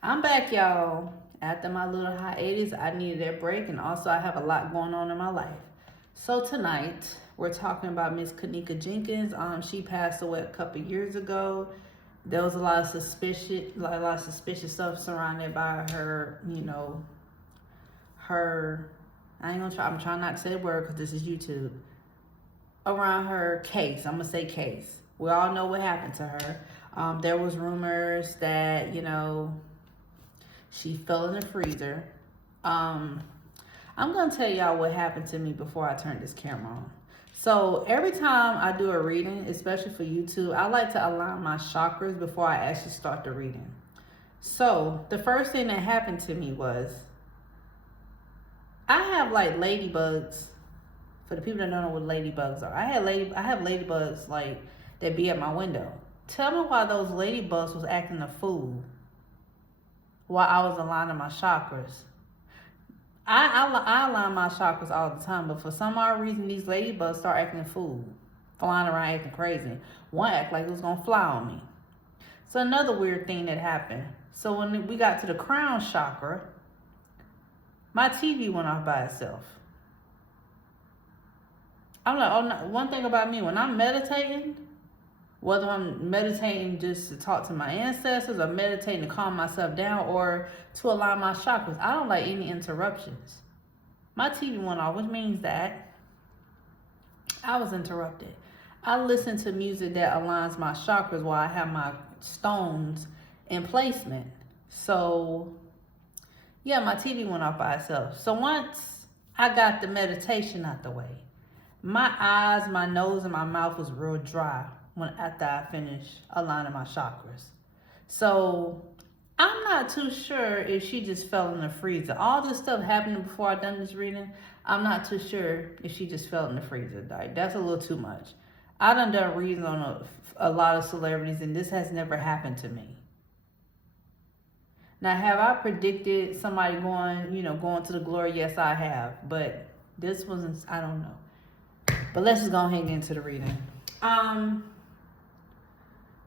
I'm back, y'all. After my little hiatus, I needed that break, and also I have a lot going on in my life. So tonight, we're talking about Miss Kenneka Jenkins. She passed away a couple years ago. There was a lot of suspicious stuff surrounded by her. Her. I ain't gonna try. I'm trying not to say the word because this is YouTube. Around her case, I'm gonna say case. We all know what happened to her. There was rumors that she fell in the freezer. Um, I'm gonna tell y'all what happened to me before I turned this camera on. So every time I do a reading, especially for YouTube, I like to align my chakras before I actually start the reading. So the first thing that happened to me was I have like ladybugs. For the people that don't know what ladybugs are, I have ladybugs like that be at my window. Tell me why those ladybugs was acting a fool while I was aligning my chakras. I align my chakras all the time, but for some odd reason, these ladybugs start acting a fool, flying around acting crazy. One act like it was gonna fly on me. So another weird thing that happened. So when we got to the crown chakra, my TV went off by itself. I'm like, oh no. One thing about me, when I'm meditating, whether I'm meditating just to talk to my ancestors or meditating to calm myself down or to align my chakras, I don't like any interruptions. My TV went off, which means that I was interrupted. I listen to music that aligns my chakras while I have my stones in placement. So, yeah, my TV went off by itself. So once I got the meditation out the way, my eyes, my nose, and my mouth was real dry after I finished aligning my chakras. So I'm not too sure if she just fell in the freezer. All this stuff happening before I done this reading. I'm not too sure if she just fell in the freezer. Like, that's a little too much. I done readings on a lot of celebrities, and this has never happened to me. Now, have I predicted somebody going to the glory? Yes, I have. But this wasn't. I don't know. But let's just go ahead and get into the reading.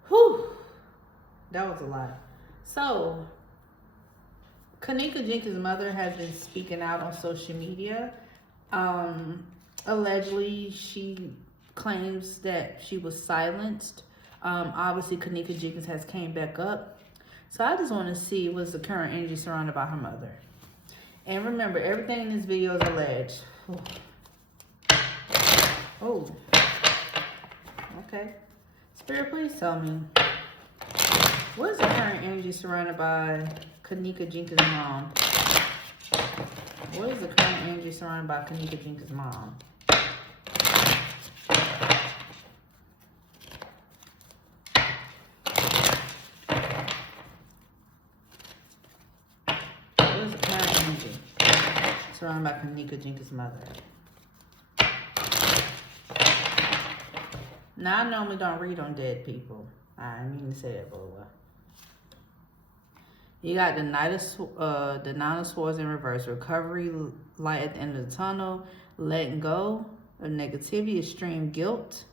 Whew, that was a lot. So, Kenneka Jenkins' mother has been speaking out on social media. Allegedly, she claims that she was silenced. Obviously, Kenneka Jenkins has came back up. So I just want to see what's the current energy surrounded by her mother. And remember, everything in this video is alleged. Oh, okay. Spirit, please tell me, what is the current energy surrounded by Kenneka Jenkins' mom? What is the current energy surrounded by Kenneka Jenkins' mom? What is the current energy surrounded by Kenneka Jenkins' mother? Now, I normally don't read on dead people. I didn't mean to say that, but well. You got the Nine of Swords in reverse. Recovery, light at the end of the tunnel. Letting go of negativity. Extreme guilt.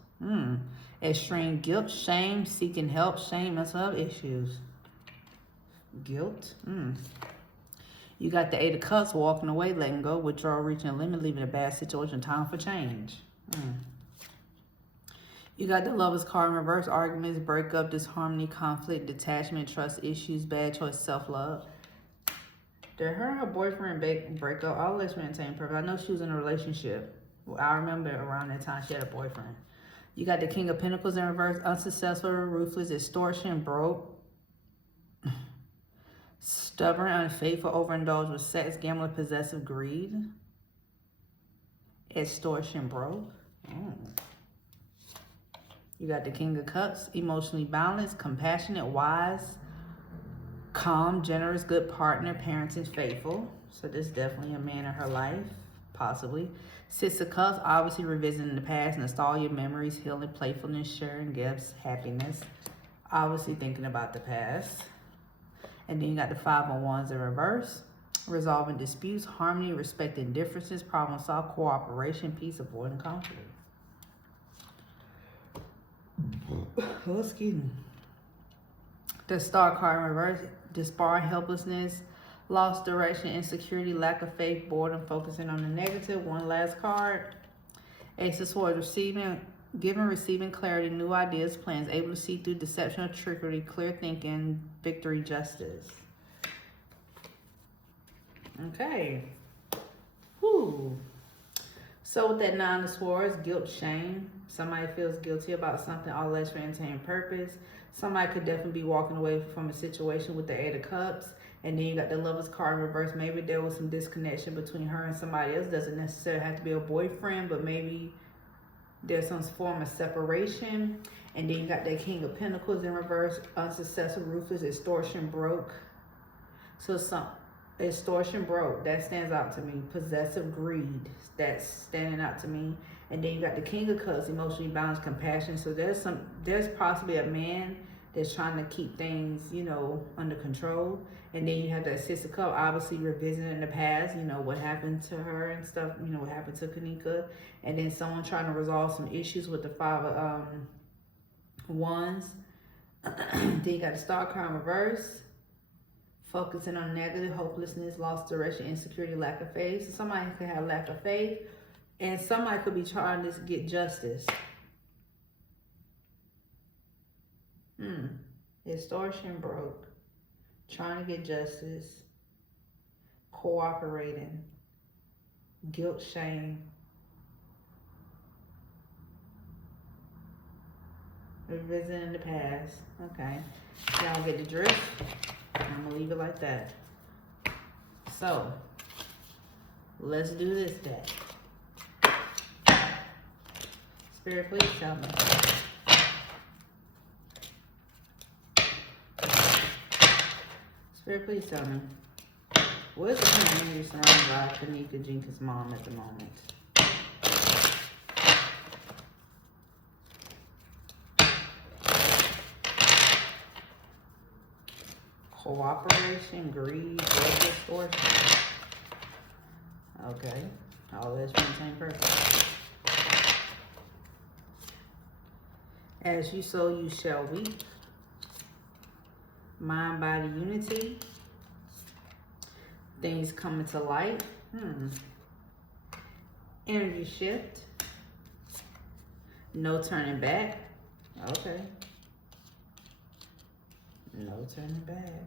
Extreme guilt. Shame. Seeking help. Shame. Mental health issues. Guilt. You got the Eight of Cups. Walking away. Letting go. Withdrawal. Reaching a limit. Leaving a bad situation. Time for change. You got the Lovers card in reverse. Arguments, breakup, disharmony, conflict, detachment, trust issues, bad choice, self-love. Did her and her boyfriend break up? I'll let you entertain purpose. I know she was in a relationship. Well, I remember around that time she had a boyfriend. You got the King of Pentacles in reverse. Unsuccessful, ruthless, extortion, broke. Stubborn, unfaithful, overindulged with sex, gambling, possessive, greed. Extortion, broke. You got the King of Cups, emotionally balanced, compassionate, wise, calm, generous, good partner, parenting, faithful. So this is definitely a man in her life, possibly. Six of Cups, obviously revisiting the past, nostalgia, memories, healing, playfulness, sharing gifts, happiness. Obviously thinking about the past. And then you got the Five of Wands in reverse. Resolving disputes, harmony, respecting differences, problem solve, cooperation, peace, avoiding conflict. Oh, excuse me. The Star card in reverse, despair, helplessness, lost direction, insecurity, lack of faith, boredom, focusing on the negative. One last card. Ace of Swords, giving, receiving clarity, new ideas, plans, able to see through deception or trickery, clear thinking, victory, justice. Okay. Whew. So with that Nine of Swords, guilt, shame. Somebody feels guilty about something, all less for entertainment purpose. Somebody could definitely be walking away from a situation with the Eight of Cups. And then you got the Lovers card in reverse. Maybe there was some disconnection between her and somebody else. Doesn't necessarily have to be a boyfriend, but maybe there's some form of separation. And then you got that King of Pentacles in reverse. Unsuccessful, ruthless, extortion, broke. So extortion, broke. That stands out to me. Possessive, greed. That's standing out to me. And then you got the King of Cups, emotionally balanced, compassion. So there's possibly a man that's trying to keep things, you know, under control. And then you have that Six of Cups, obviously revisiting the past, you know, what happened to her and stuff, you know, what happened to Kenneka. And then someone trying to resolve some issues with the Five of Wands. Then you got the Star card in reverse. Focusing on negative, hopelessness, lost direction, insecurity, lack of faith. So somebody could have lack of faith. And somebody could be trying to get justice. Extortion, broke. Trying to get justice. Cooperating. Guilt, shame. Revisiting the past. Okay. Y'all get the drift. I'm going to leave it like that. So, let's do this deck. Spirit, please tell me. Spirit, please tell me. What is the community surrounded by Kenneka Jenkins' mom at the moment? Cooperation, greed, extortion. Okay. All this from the same person. As you sow, you shall reap. Mind, body, unity. Things coming to light. Energy shift. No turning back. Okay. No turning back.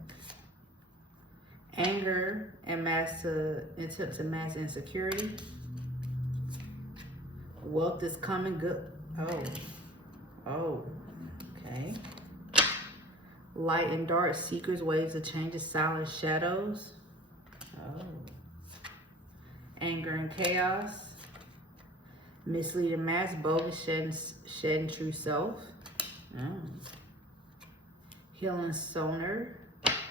Anger and attempt to mask insecurity. Wealth is coming. Good. Oh. Okay. Light and dark, secrets, waves of changes, silent shadows. Oh. Anger and chaos. Misleading mask, bogus, shedding true self. Healing sonar.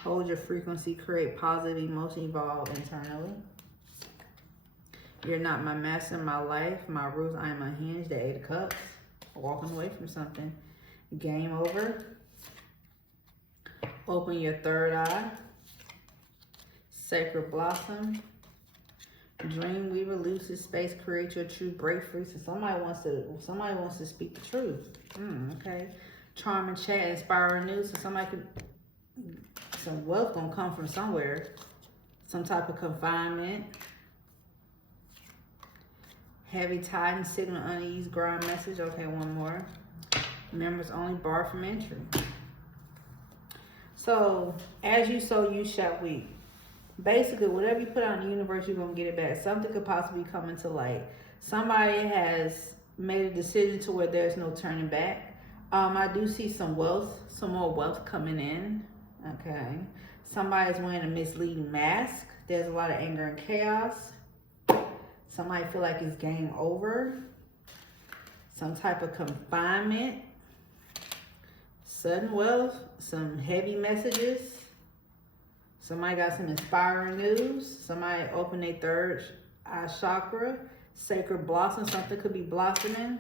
Hold your frequency, create positive emotion, evolve internally. You're not my master, my life, my rules, I am unhinged. The Eight of Cups. Walking away from something. Game over. Open your third eye. Sacred blossom. Dream weaver, lucid space, create your true breakthrough. So somebody wants to speak the truth. Okay. Charm and chat, inspiring news. So somebody could, some wealth gonna come from somewhere. Some type of confinement. Heavy tiding, signal unease, ground message. Okay, one more. Members only, bar from entry. So, as you sow, you shall reap. Basically, whatever you put out in the universe, you're going to get it back. Something could possibly come into light. Somebody has made a decision to where there's no turning back. I do see some wealth, some more wealth coming in. Okay. Somebody's wearing a misleading mask. There's a lot of anger and chaos. Somebody feel like it's game over. Some type of confinement. Sudden wealth. Some heavy messages. Somebody got some inspiring news. Somebody opened their third eye chakra. Sacred blossom. Something could be blossoming.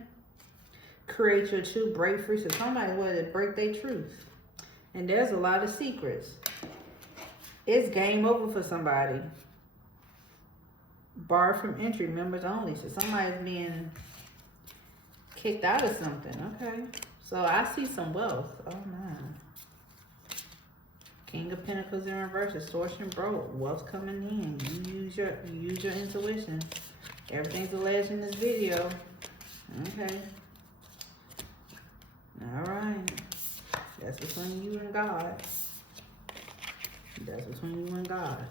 Create your true breakthrough. So somebody wanted to break their truth. And there's a lot of secrets. It's game over for somebody. Bar from entry, members only. So somebody's being kicked out of something. Okay. So I see some wealth. Oh, man. King of Pentacles in reverse, extortion broke, wealth coming in. You use your intuition. Everything's alleged in this video. Okay. Alright. That's between you and God. That's between you and God.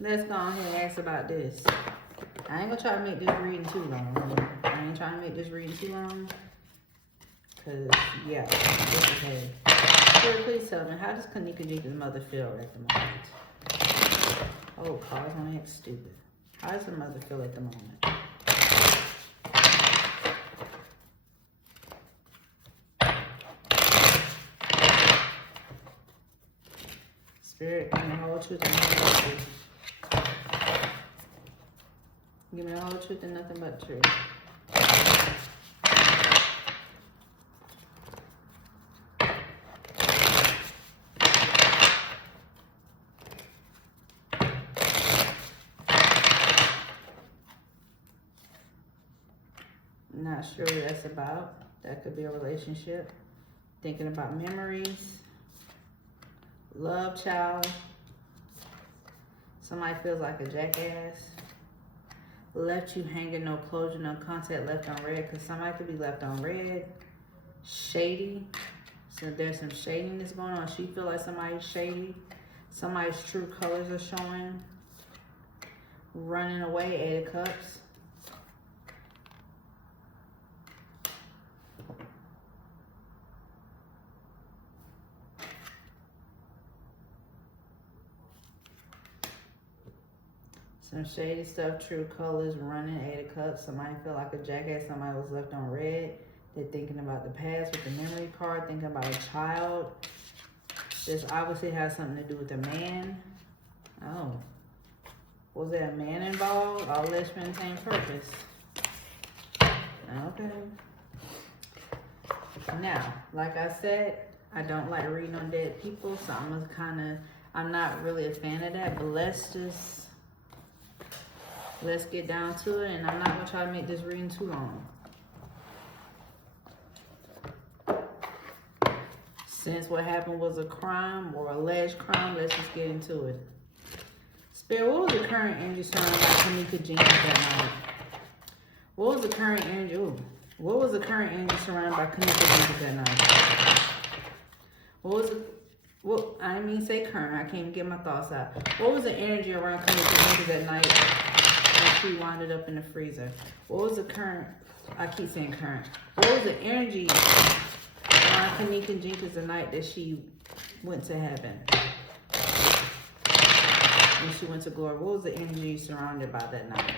Let's go ahead and ask about this. I ain't gonna try to make this reading too long. I ain't trying to make this reading too long. Cause yeah, this is heavy. Spirit, please tell me, how does Kenneka Jenkins' mother feel at the moment? Oh, cards on it, stupid. How does the mother feel at the moment? Spirit, give me the whole truth and nothing but the truth. Give me the whole truth and nothing but the truth. Not sure what that's about. That could be a relationship. Thinking about memories. Love child. Somebody feels like a jackass. Left you hanging, no closure, no contact, left on red. Because somebody could be left on red. Shady. So there's some shadiness going on. She feel like somebody's shady. Somebody's true colors are showing. Running away, 8 of Cups. Some shady stuff, true colors, running, 8 of Cups. Somebody feel like a jackass. Somebody was left on red. They're thinking about the past with the memory card, thinking about a child. This obviously has something to do with a man. Oh. Was there a man involved? All let's maintain purpose. Okay. Now, like I said, I don't like reading on dead people, so I'm not really a fan of that, but let's get down to it, and I'm not gonna try to make this reading too long. Since what happened was a crime or alleged crime, let's just get into it. Spirit, what was the current energy surrounded by Kenneka Jenkins that night? What was the current energy? Ooh, what was the current energy surrounded by Kenneka Jenkins that night? What was it? Well, I didn't mean to say current. I can't even get my thoughts out. What was the energy around Kenneka Jenkins that night when she wound up in the freezer? What was the current? I keep saying current. What was the energy around Kenneka Jenkins the night that she went to heaven? When she went to glory, what was the energy surrounded by that night?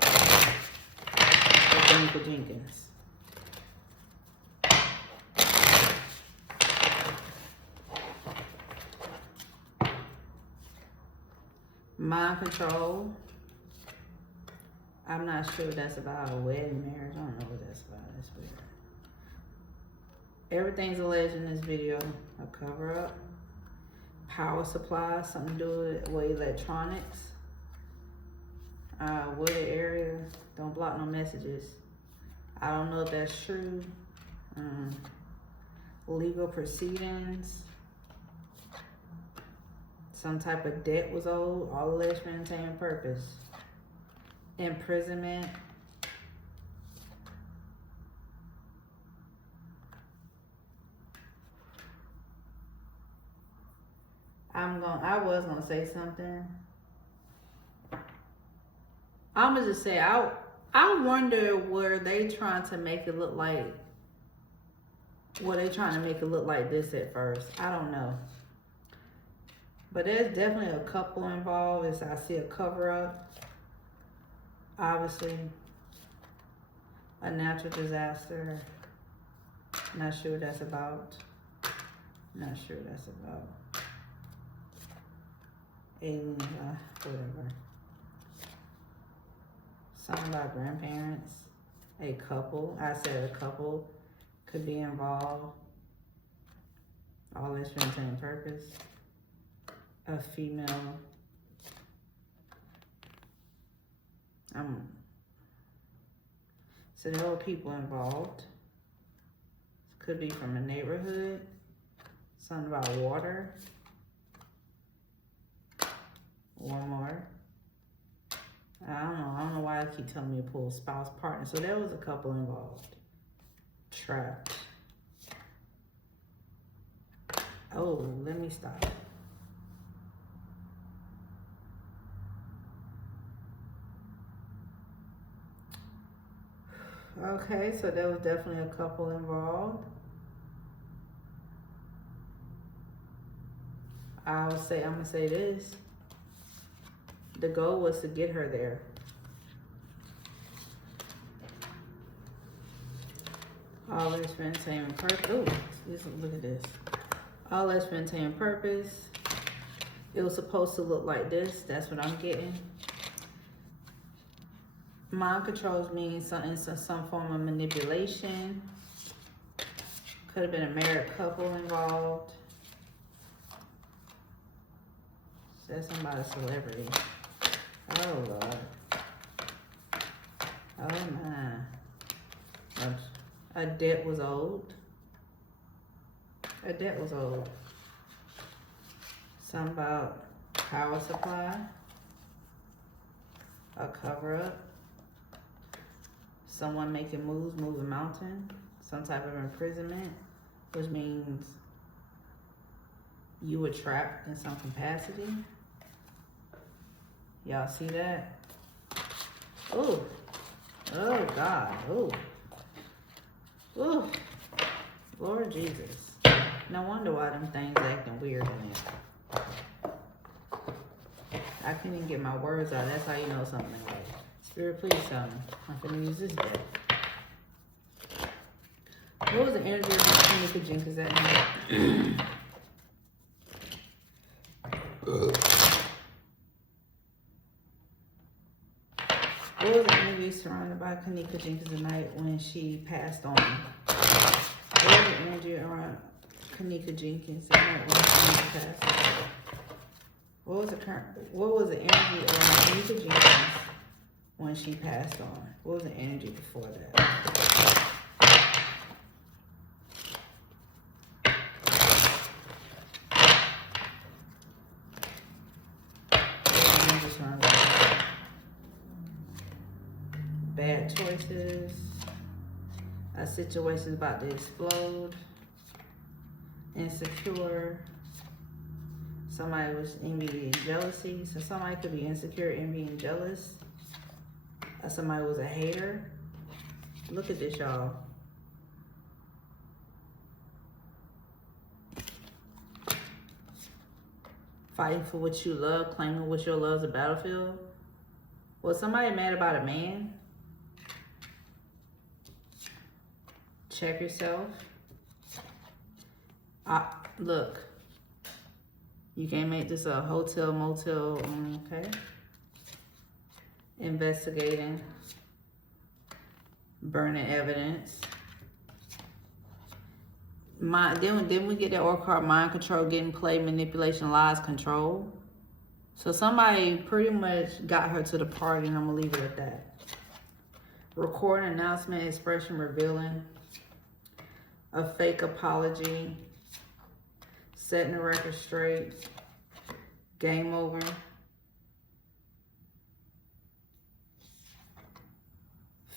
Kenneka Jenkins. Mind control. I'm not sure what that's about. A wedding, marriage. I don't know what that's about. That's weird. Everything's alleged in this video. A cover up. Power supply. Something to do with electronics. Wooded area. Don't block no messages. I don't know if that's true. Legal proceedings. Some type of debt was owed. All alleged maintain purpose. Imprisonment. I was gonna say something. I'm gonna just say I wonder were they trying to make it look like, were they trying to make it look like this at first? I don't know. But there's definitely a couple involved. As I see a cover up. Obviously. A natural disaster. Not sure what that's about. Not sure what that's about. Alien, whatever. Something about grandparents. A couple. I said a couple could be involved. All this for the same purpose. A female. So there were people involved. Could be from the neighborhood. Something about water. One more. I don't know why I keep telling me to pull spouse, partner. So there was a couple involved. Trapped. Oh, let me stop. Okay, so there was definitely a couple involved. I'm gonna say this. The goal was to get her there. All this for entertainment purpose. Oh, look at this. All this for entertainment purpose. It was supposed to look like this. That's what I'm getting. Mind controls means some form of manipulation. Could have been a married couple involved. Says something about a celebrity. Oh, Lord. Oh, man. A debt was owed. A debt was owed. Something about power supply. A cover-up. Someone making moves, moving mountain. Some type of imprisonment, which means you were trapped in some capacity. Y'all see that? Oh, oh God, oh, oh, Lord Jesus. No wonder why them things acting weird in there. I can't even get my words out. That's how you know something ain't right. Spirit, please tell me. I'm gonna use this deck. What was the energy of Kenneka Jenkins at night? What was the energy surrounded by Kenneka Jenkins tonight when she passed on? What was the energy around Kenneka Jenkins tonight when she passed on? What was the energy around Kenneka Jenkins when she passed on? What was the energy before that? Bad choices. A situation's about to explode. Insecure. Somebody was envy and jealousy. So somebody could be insecure, envy, and jealous. Somebody was a hater. Look at this, y'all. Fighting for what you love, claiming what your love is a battlefield. Was somebody mad about a man? Check yourself. Look. You can't make this a hotel, motel, okay? Investigating. Burning evidence. Then we get that oracle card, mind control, getting played, manipulation, lies, control. So somebody pretty much got her to the party, and I'm going to leave it at that. Recording, announcement, expression, revealing. A fake apology. Setting the record straight. Game over.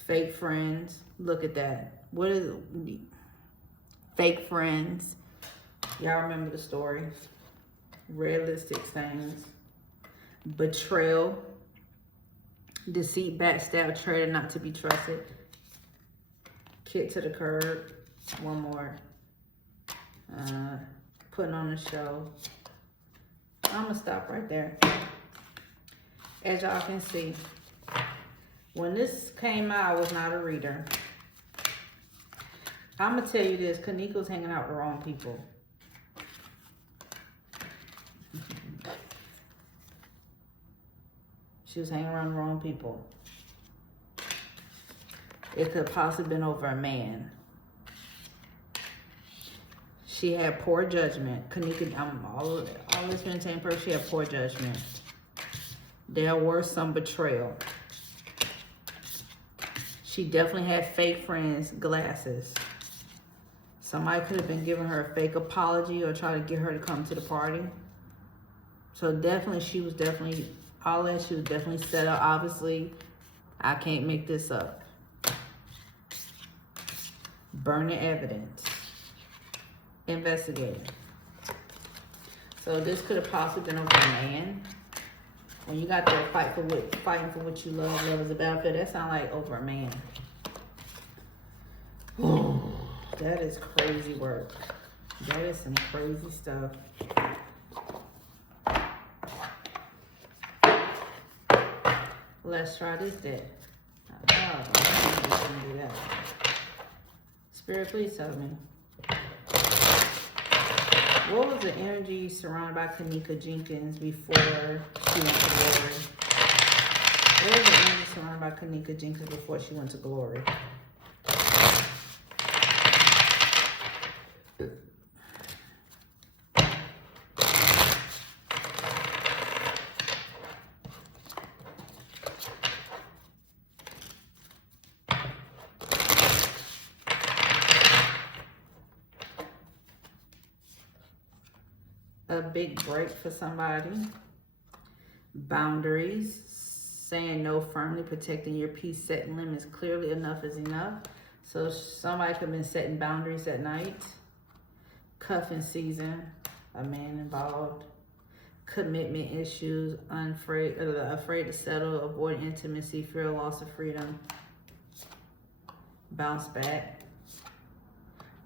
Fake friends. Look at that. What is it? Fake friends. Y'all remember the story. Realistic things. Betrayal. Deceit, backstab, traitor, not to be trusted. Kick to the curb. One more. Putting on a show. I'm going to stop right there. As y'all can see, when this came out, I was not a reader. I'm going to tell you this. Kenneka was hanging out with the wrong people. She was hanging around the wrong people. It could have possibly been over a man. She had poor judgment. Kenneka, all this maintained person, she had poor judgment. There were some betrayal. She definitely had fake friends, glasses. Somebody could have been giving her a fake apology or trying to get her to come to the party. So definitely, she was definitely, all that, she was definitely set up. Obviously, I can't make this up. Burning evidence. Investigating. So this could have possibly been over a man. When you got that fighting for what you love, love is a battlefield, that sounds like over a man. That is crazy work. That is some crazy stuff. Let's try this deck. Oh, I'm gonna do that. Spirit, please tell me. What was the energy surrounded by Kenneka Jenkins before she went to glory? What was the energy surrounded by Kenneka Jenkins before she went to glory? A big break for somebody. Boundaries. Saying no firmly, protecting your peace, setting limits clearly. Enough is enough. So somebody could have been setting boundaries at night. Cuffing season. A man involved. Commitment issues. Afraid to settle. Avoid intimacy. Fear of loss of freedom. Bounce back.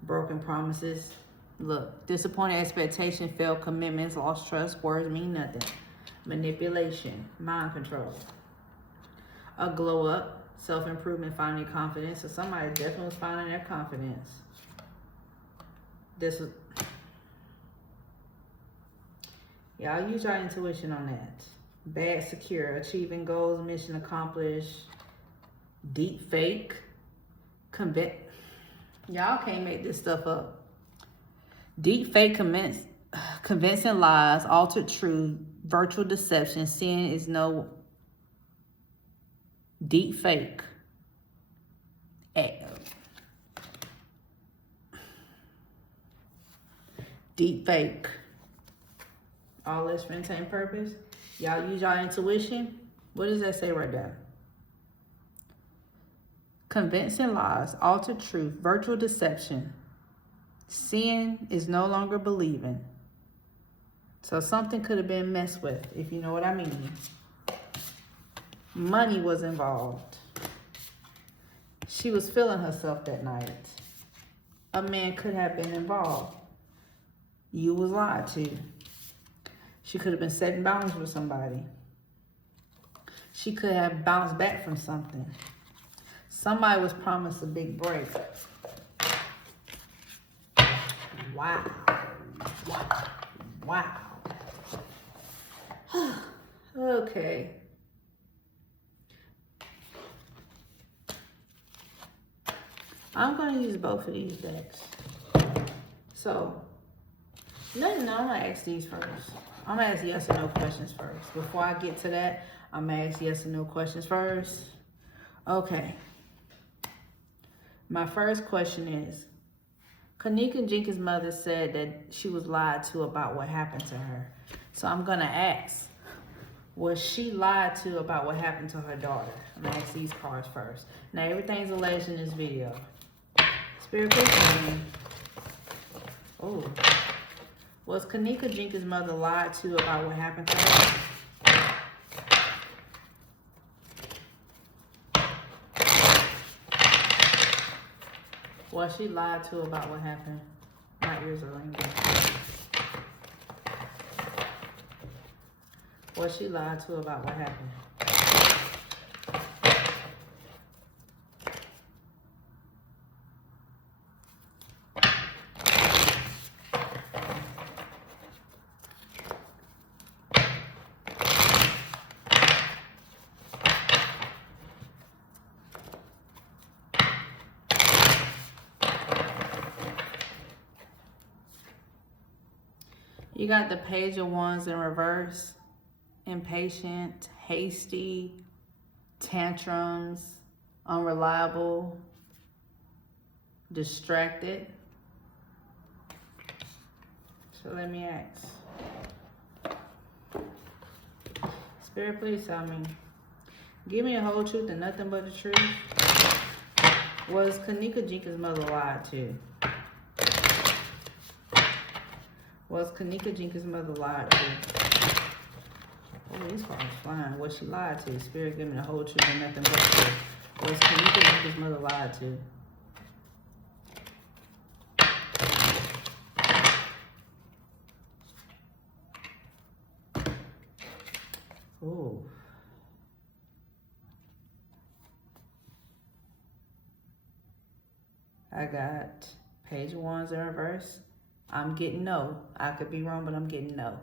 Broken promises. Look, disappointed expectation, failed commitments, lost trust, words mean nothing. Manipulation, mind control. A glow up, self-improvement, finding confidence. So somebody definitely was finding their confidence. This was, y'all use your intuition on that. Bad secure, achieving goals, mission accomplished. Deep fake, y'all can't make this stuff up. Deep fake, convincing lies, altered truth, virtual deception. Sin is no deep fake. Deep fake. All this for intent and purpose. Y'all use y'all intuition. What does that say right there? Convincing lies, altered truth, virtual deception. Seeing is no longer believing. So something could have been messed with, if you know what I mean. Money was involved. She was feeling herself that night. A man could have been involved. You was lied to. She could have been setting boundaries with somebody. She could have bounced back from something. Somebody was promised a big break. Wow. Wow. Wow. Okay. I'm going to use both of these decks. So, I'm going to ask these first. I'm going to ask yes or no questions first. Before I get to that, I'm going to ask yes or no questions first. Okay. My first question is, Kenneka Jenkins' mother said that she was lied to about what happened to her. So I'm going to ask, was she lied to about what happened to her daughter? I'm going to ask these cards first. Now, everything's alleged in this video. Spirit, please tell me. Oh. Was Kenneka Jenkins' mother lied to about what happened to her? Was she lied to about what happened? My ears are ringing. Was she lied to about what happened? You got the Page of Wands in reverse. Impatient, hasty, tantrums, unreliable, distracted. So let me ask. Spirit, please tell me. Give me a whole truth and nothing but the truth. Was Kenneka Jenkins' mother lied to? Was Kenneka Jenkins' mother lied to? Oh, these cards flying. Was she lied to? Spirit, give me the whole truth and nothing but the truth. Was Kenneka Jenkins' mother lied to? Ooh. I got Page of Wands in reverse. I'm getting no. I could be wrong, but I'm getting no.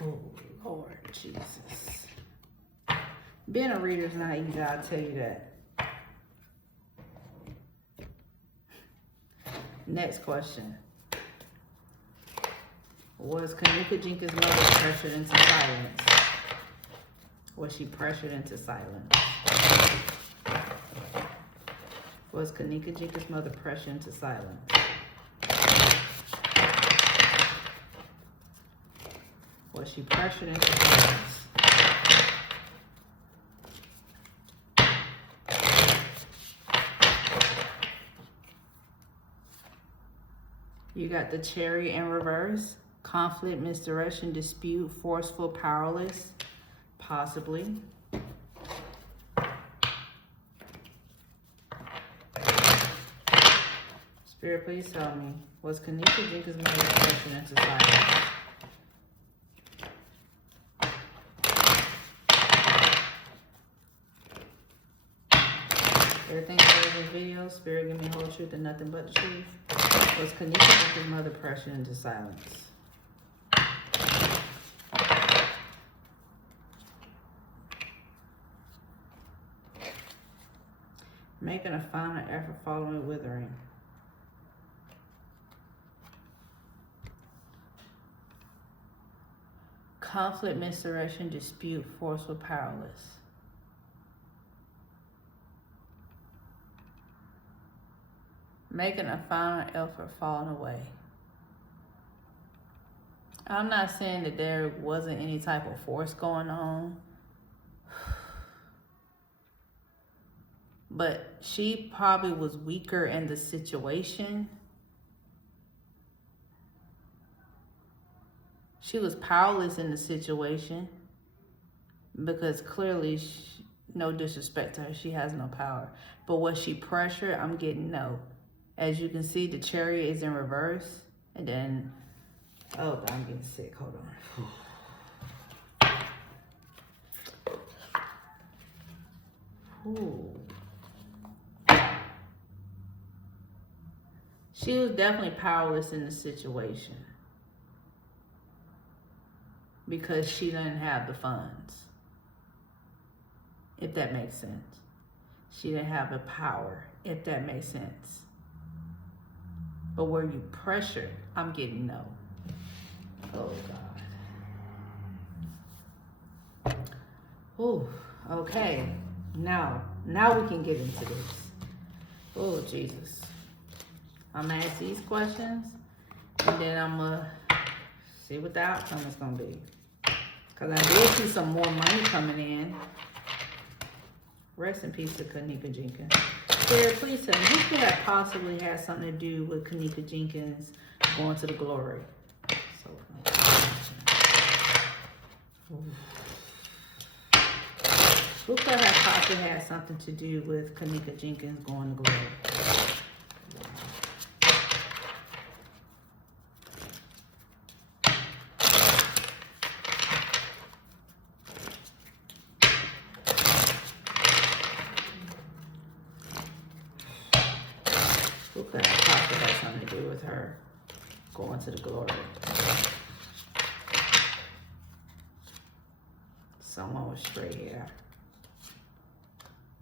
Oh, Lord Jesus. Being a reader is not easy, I'll tell you that. Next question. Was Kenneka Jenkins' mother pressured into silence? Was she pressured into silence? Was Kenneka Jenkins' mother pressured into silence? Was she pressured into silence? You got the Chariot in reverse. Conflict, misdirection, dispute, forceful, powerless. Possibly. Spirit, please tell me. Was Kenneka Jenkins' mother pressured into silence? Everything in this video, Spirit, give me whole truth and nothing but the truth. Was Kenneka Jenkins' mother pressured into silence? Making a final effort following withering. Conflict, misdirection, dispute, forceful, powerless. Making a final effort falling away. I'm not saying that there wasn't any type of force going on, but she probably was weaker in the situation. She was powerless in the situation because clearly, no disrespect to her, she has no power. But was she pressured? I'm getting no. As you can see, the Chariot is in reverse. And then, oh, I'm getting sick. Hold on. Ooh. She was definitely powerless in the situation because she didn't have the funds, if that makes sense. She didn't have the power, if that makes sense. But were you pressured? I'm getting no. Oh, God. Oh, okay. Now we can get into this. Oh, Jesus. I'm going to ask these questions, and then I'm going to see what the outcome is going to be. Because I did see some more money coming in. Rest in peace to Kenneka Jenkins. Spirit, please tell me, who could have possibly had something to do with Kenneka Jenkins going to the glory? So, who could have possibly had something to do with Kenneka Jenkins going to glory? Who could have possibly had something to do with her going to the glory? Someone with straight hair.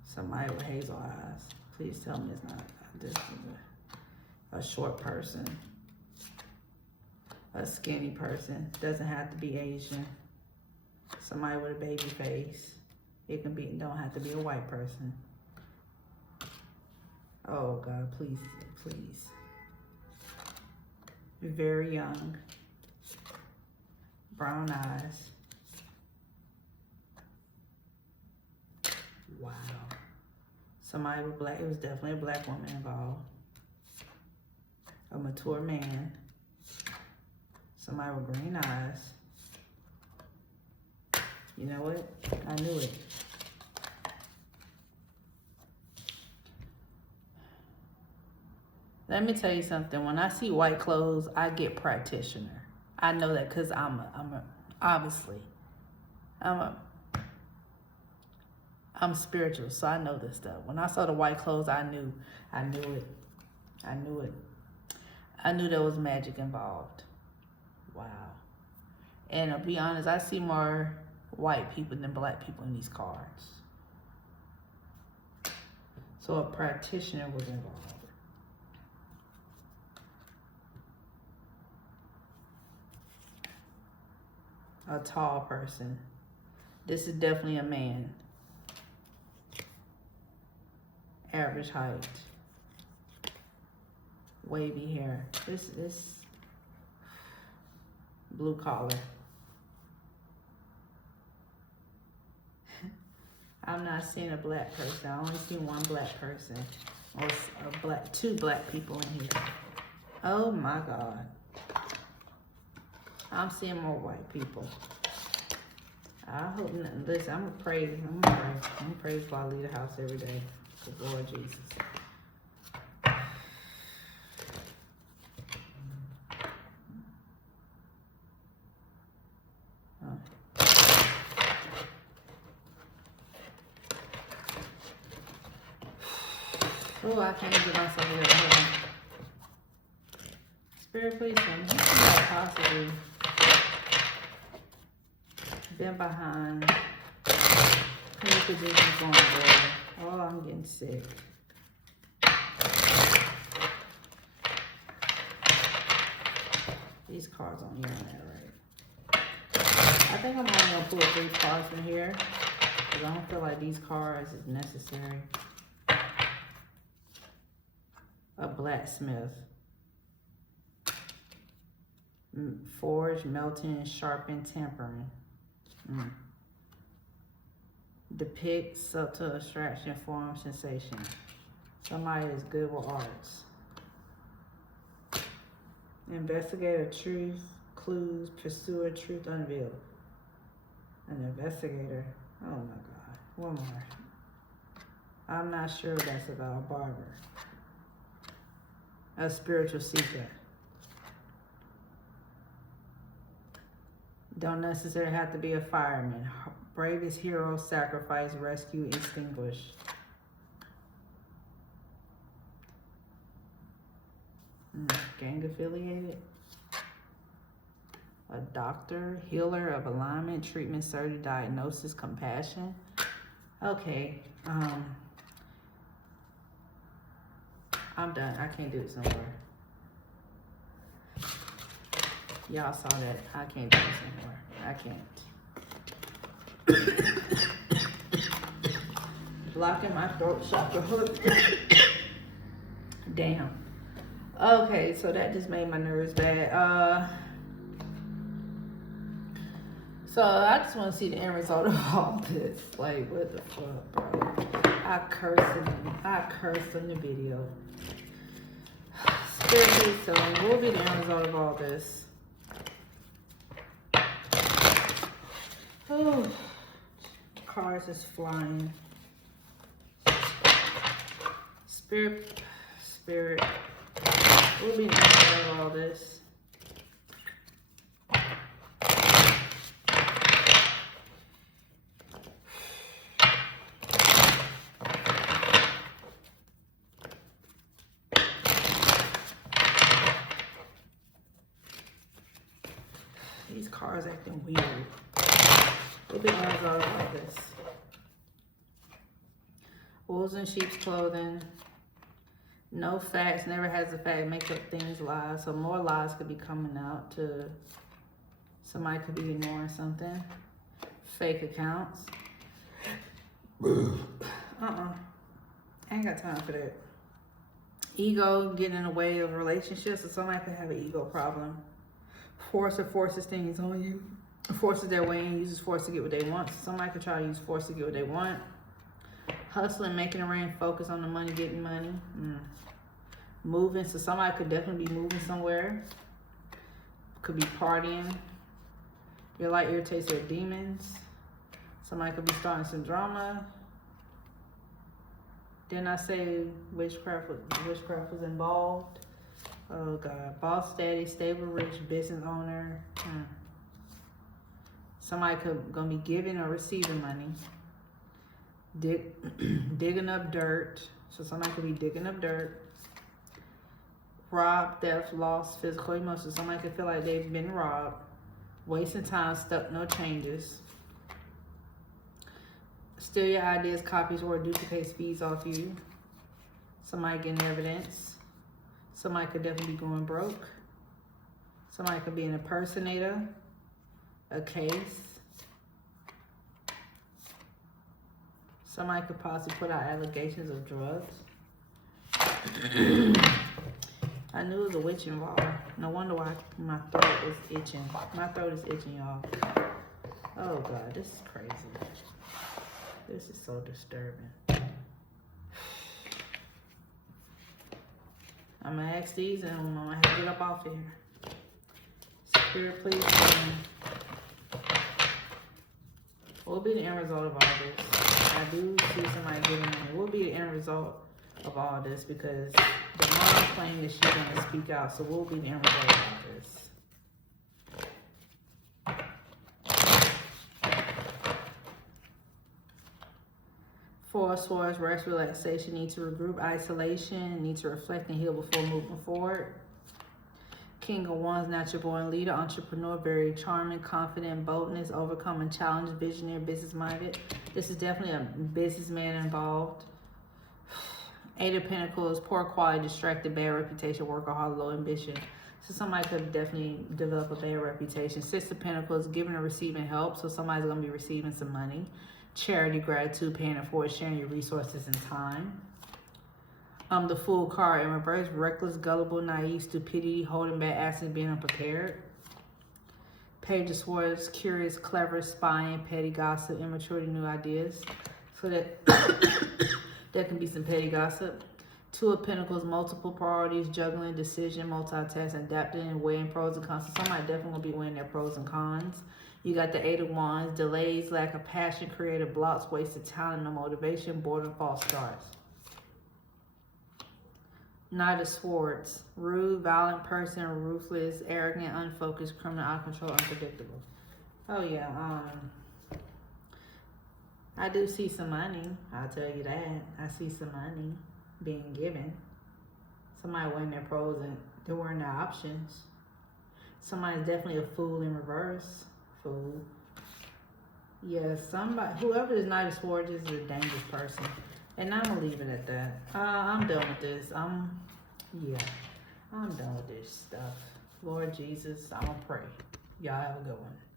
Somebody with hazel eyes. Please tell me it's not this is a short person. A skinny person. Doesn't have to be Asian. Somebody with a baby face. It can be, don't have to be a white person. Oh God, please, please. Very young. Brown eyes. Wow. Somebody with black, it was definitely a black woman involved. A mature man. Somebody with green eyes. You know what? I knew it. Let me tell you something. When I see white clothes, I get practitioner. I know that because obviously, I'm spiritual, so I know this stuff. When I saw the white clothes, I knew it. I knew it. I knew there was magic involved. Wow. And to be honest, I see more white people than black people in these cards. So a practitioner was involved. A tall person. This is definitely a man. Average height. Wavy hair. This blue collar. I'm not seeing a black person. I only see one black person. Or two black people in here. Oh my God. I'm seeing more white people. I hope nothing. Listen, I'm gonna pray. I'm gonna pray before I leave the house every day. The Lord Jesus. Oh, I can't get myself here. Spirit, please tell me. Who could possibly been behind Kenneka Jenkins going away? Oh, I'm getting sick. These cards on here aren't that right. I think I'm only gonna pull 3 cards from here because I don't feel like these cards is necessary. A blacksmith. Forge, melting, sharpen, tempering. Depict, subtle abstraction, form, sensation. Somebody is good with arts. Investigator, truth, clues, pursuer, truth unveiled. An investigator. Oh my God. One more. I'm not sure what that's about. A barber. A spiritual seeker. Don't necessarily have to be a fireman. Bravest hero, sacrifice, rescue, extinguish. Gang affiliated. A doctor, healer of alignment, treatment, surgery, diagnosis, compassion. Okay. I'm done. I can't do this no more. Y'all saw that. I can't do this anymore. I can't. Blocking my throat chakra hook. Damn. Okay, so that just made my nerves bad. So I just want to see the end result of all this. Like, what the fuck, bro? I cursed in the video. Spirit, please tell me, what will be the end result of all this? Oh, cars is flying. Spirit, we'll be nice of all this. These cars acting weird. We'll be nice of all this. Wolves in sheep's clothing. No facts, never has a fact, makes up things lies. So more lies could be coming out to somebody could be ignoring something. Fake accounts. I ain't got time for that. Ego getting in the way of relationships, so somebody could have an ego problem. Force or forces things on you. Forces their way and uses force to get what they want. So somebody could try to use force to get what they want. Hustling, making it rain, focus on the money, getting money. Moving, so somebody could definitely be moving somewhere. Could be partying. Your light irritates their demons. Somebody could be starting some drama. Didn't I say witchcraft was involved? Oh God. Boss, daddy, stable, rich, business owner. Somebody gonna be giving or receiving money. Digging up dirt. So somebody could be digging up dirt. Rob, theft, loss, physical, emotional. Somebody could feel like they've been robbed. Wasting time, stuck, no changes. Steal your ideas, copies, or duplicates fees off you. Somebody getting evidence. Somebody could definitely be going broke. Somebody could be an impersonator. A case. Somebody could possibly put out allegations of drugs. I knew it was a witch involved. No wonder why my throat is itching. My throat is itching, y'all. Oh God, this is crazy. This is so disturbing. I'm gonna ask these and I'm gonna have to get up off of here. Spirit, please. What will be the end result of all this? I do see somebody getting money. What will be the end result of all this? Because the mom claimed that she's gonna speak out. So what will be the end result of all this? Four of Swords, rest, relaxation, need to regroup, isolation, need to reflect and heal before moving forward. King of Wands, natural born leader, entrepreneur, very charming, confident, boldness, overcoming challenge, visionary, business-minded. This is definitely a businessman involved. Eight of Pentacles, poor quality, distracted, bad reputation, workaholic, low ambition. So somebody could definitely develop a bad reputation. Six of Pentacles, giving and receiving help. So somebody's going to be receiving some money. Charity, gratitude, paying it forward, sharing your resources and time. The Fool card in reverse, reckless, gullible, naive, stupidity, holding back, actions, being unprepared. Page of Swords, curious, clever, spying, petty gossip, immaturity, new ideas. So that there can be some petty gossip. Two of Pentacles, multiple priorities, juggling, decision, multitasking, adapting, and weighing pros and cons. So somebody definitely will be weighing their pros and cons. You got the Eight of Wands, delays, lack of passion, creative blocks, wasted talent, no motivation, boredom, false starts. Knight of Swords, rude, violent person, ruthless, arrogant, unfocused, criminal, out of control, unpredictable. Oh yeah, I do see some money. I'll tell you that. I see some money being given. Somebody weighing their pros and they're weighing their options. Somebody's definitely a fool in reverse. Fool. Yeah, somebody, whoever this Knight of Swords is a dangerous person. And I'm gonna leave it at that. I'm done with this. I'm done with this stuff. Lord Jesus, I'm gonna pray. Y'all have a good one.